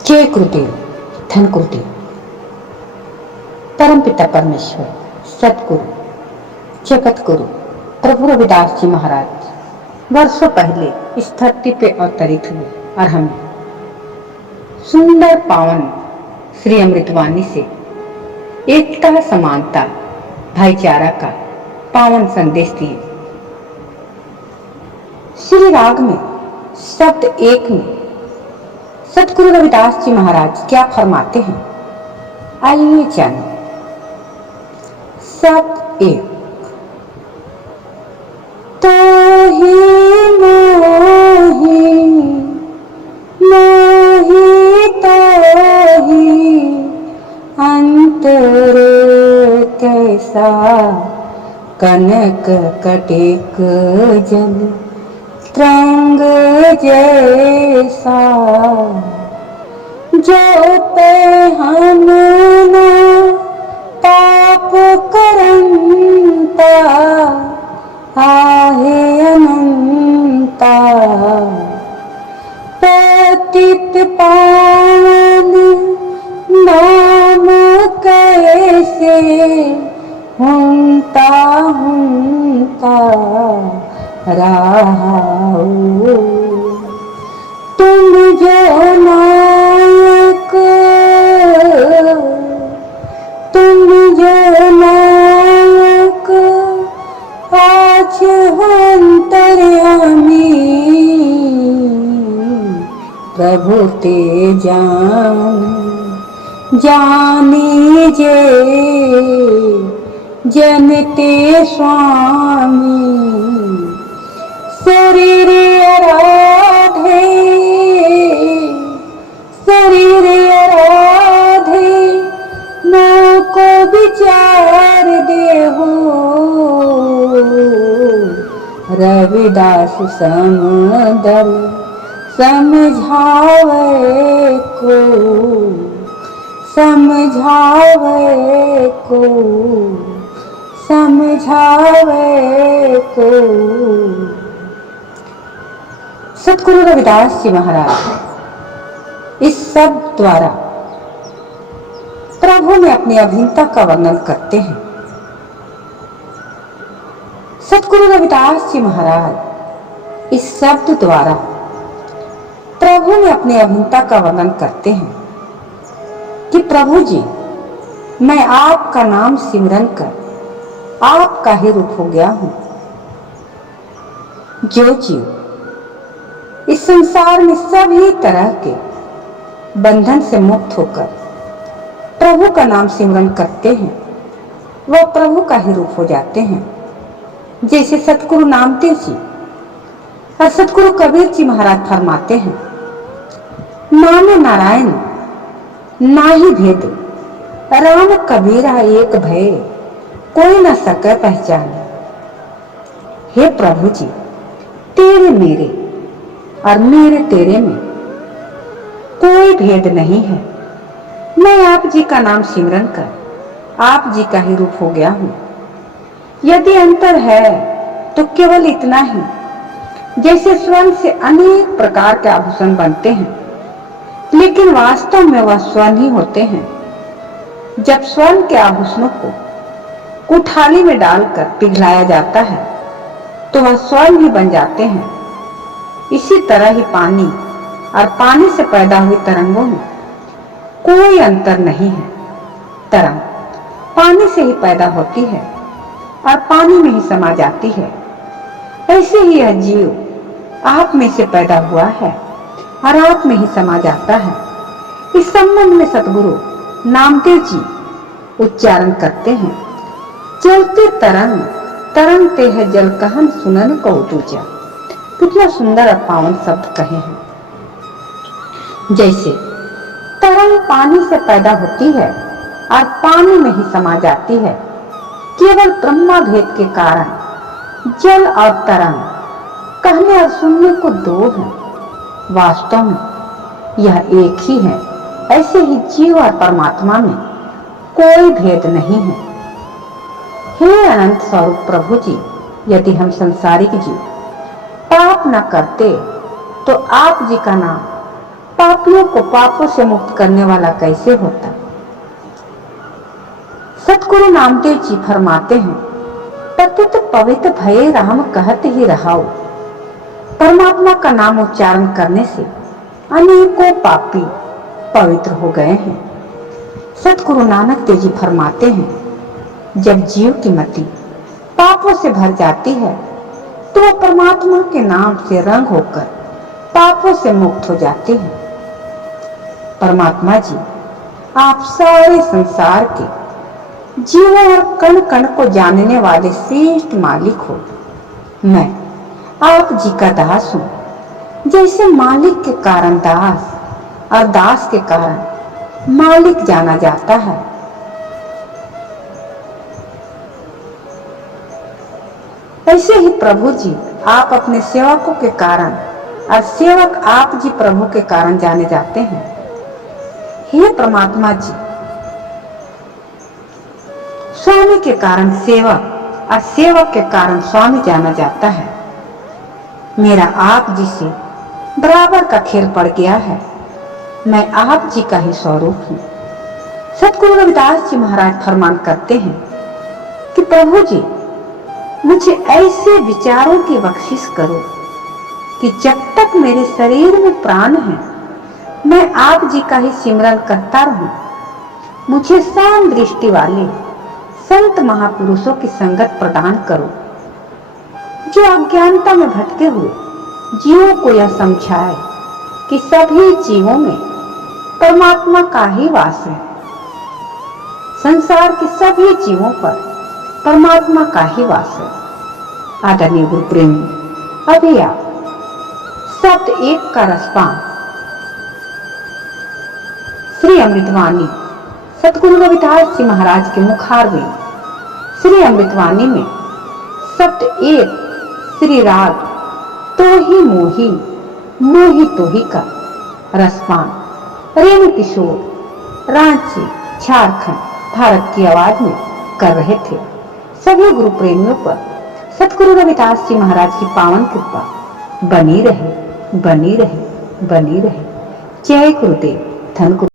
जय गुरुदेव, धन गुरुदेव, परम पिता परमेश्वर, सतगुरु, जगत गुरु प्रभु रविदास जी महाराज वर्षों पहले इस धरती पे अवतरित हुए और हमें सुंदर पावन श्री अमृतवाणी से एकता, समानता, भाईचारा का पावन संदेश दिए। श्री राग में शब्द एक में सतगुरु रविदास जी महाराज क्या फरमाते हैं, आइए जानें। शब्द एक। तो ही मोही मोही तो ही अंतर कैसा, कनक कटिक जल तरंग जैसा, जो पे हम न पाप करंता, आहे अनंता, पतित पावन नाम कैसे हुंता हुंता राहु। तुम जो नायक, तुम जो नायक, आज अंतर्यामी, प्रभु ते जानीजे जनते स्वामी। शरीर आराधे, शरीर आराधे, न को विचार देहो, रविदास समदल समझावे को, समझावे को, समझावे को। सतगुरु रविदास जी महाराज इस शब्द द्वारा प्रभु में अपनी अभिन्नता का वर्णन करते हैं। सतगुरु रविदास जी महाराज इस शब्द द्वारा प्रभु में अपनी अभिन्नता का वर्णन करते हैं कि प्रभु जी, मैं आपका नाम सिमरन कर आपका ही रूप हो गया हूं। जो जीव इस संसार में सभी तरह के बंधन से मुक्त होकर प्रभु का नाम सिमरन करते हैं, वह प्रभु का ही रूप हो जाते हैं। जैसे सतगुरु नामदेव जी और सतगुरु कबीर जी महाराज फरमाते हैं, नाम नारायण नाही भेद, राम कबीरा एक भय, कोई न सके पहचाने। हे प्रभु जी, तेरे मेरे और मेरे तेरे में कोई भेद नहीं है। मैं आप जी का नाम सिमरन कर आप जी का ही रूप हो गया हूं। यदि अंतर है तो केवल इतना ही, जैसे स्वर्ण से अनेक प्रकार के आभूषण बनते हैं, लेकिन वास्तव में वह स्वर्ण ही होते हैं। जब स्वर्ण के आभूषणों को कुठाली में डालकर पिघलाया जाता है तो वह स्वर्ण ही बन जाते हैं। इसी तरह ही पानी और पानी से पैदा हुई तरंगों में कोई अंतर नहीं है। तरंग पानी से ही पैदा होती है और पानी में ही समा जाती है। ऐसे ही यह जीव आप में से पैदा हुआ है और आप में ही समा जाता है। इस संबंध में सतगुरु नामदेव जी उच्चारण करते हैं, चलते तरंग तरंगते है जल कहन सुनन को दूजा। कितना सुंदर और पावन शब्द कहे हैं। जैसे तरंग पानी से पैदा होती है और पानी में ही समा जाती है। केवल ब्रह्मा भेद के कारण जल और तरंग कहने और सुनने को दो हैं, वास्तव में यह एक ही है। ऐसे ही जीव और परमात्मा में कोई भेद नहीं है। हे अनंत स्वरूप प्रभु जी, यदि हम संसारिक जीव पाप न करते तो आप जी का नाम पापियों को पापों से मुक्त करने वाला कैसे होता। सतगुरु नामदेव जी फरमाते हैं, पतित पवित्र भये राम कहत ही रहाओ। परमात्मा का नाम उच्चारण करने से अनेकों पापी पवित्र हो गए हैं। सतगुरु नानक देव जी फरमाते हैं, जब जीव की मति पापों से भर जाती है तो वह परमात्मा के नाम से रंग होकर पापों से मुक्त हो जाती है। परमात्मा जी, आप सारे संसार के जीवों और कण कण को जानने वाले श्रेष्ठ मालिक हो। मैं आप जी का दास हूँ। जैसे मालिक के कारण दास और दास के कारण मालिक जाना जाता है, ऐसे ही प्रभु जी आप अपने सेवकों के कारण और सेवक आप जी प्रभु के कारण जाने जाते हैं। हे परमात्मा जी, स्वामी के कारण सेवक और सेवक के कारण स्वामी जाना जाता है। मेरा आप जी से बराबर का खेल पड़ गया है। मैं आप जी का ही स्वरूप हूँ। सतगुरु रविदास जी महाराज फरमान करते हैं कि प्रभु जी, मुझे ऐसे विचारों की बख्शिश करो कि जब तक मेरे शरीर में प्राण है मैं आप जी का ही सिमरन करता रहूं। मुझे शांत दृष्टि वाले संत महापुरुषों की संगत प्रदान करो, जो अज्ञानता में भटके हुए जीवों को यह समझाए कि सभी जीवों में परमात्मा का ही वास है। संसार के सभी जीवों पर परमात्मा का ही वास है। आदरणीय गुरु प्रेमी, अभी आप शब्द एक का रसपान श्री अमृतवाणी सतगुरु रविदास जी महाराज के मुखारविंद श्री अमृतवाणी में शब्द एक श्री राग तो ही मोही मोही तो ही का रसपान रेणु किशोर रांची झारखंड भारत की आवाज में कर रहे थे। सभी गुरु प्रेमियों पर सतगुरु रविदास जी महाराज की पावन कृपा बनी रहे, बनी रहे, बनी रहे। जय गुरुदेव, धन गुरु।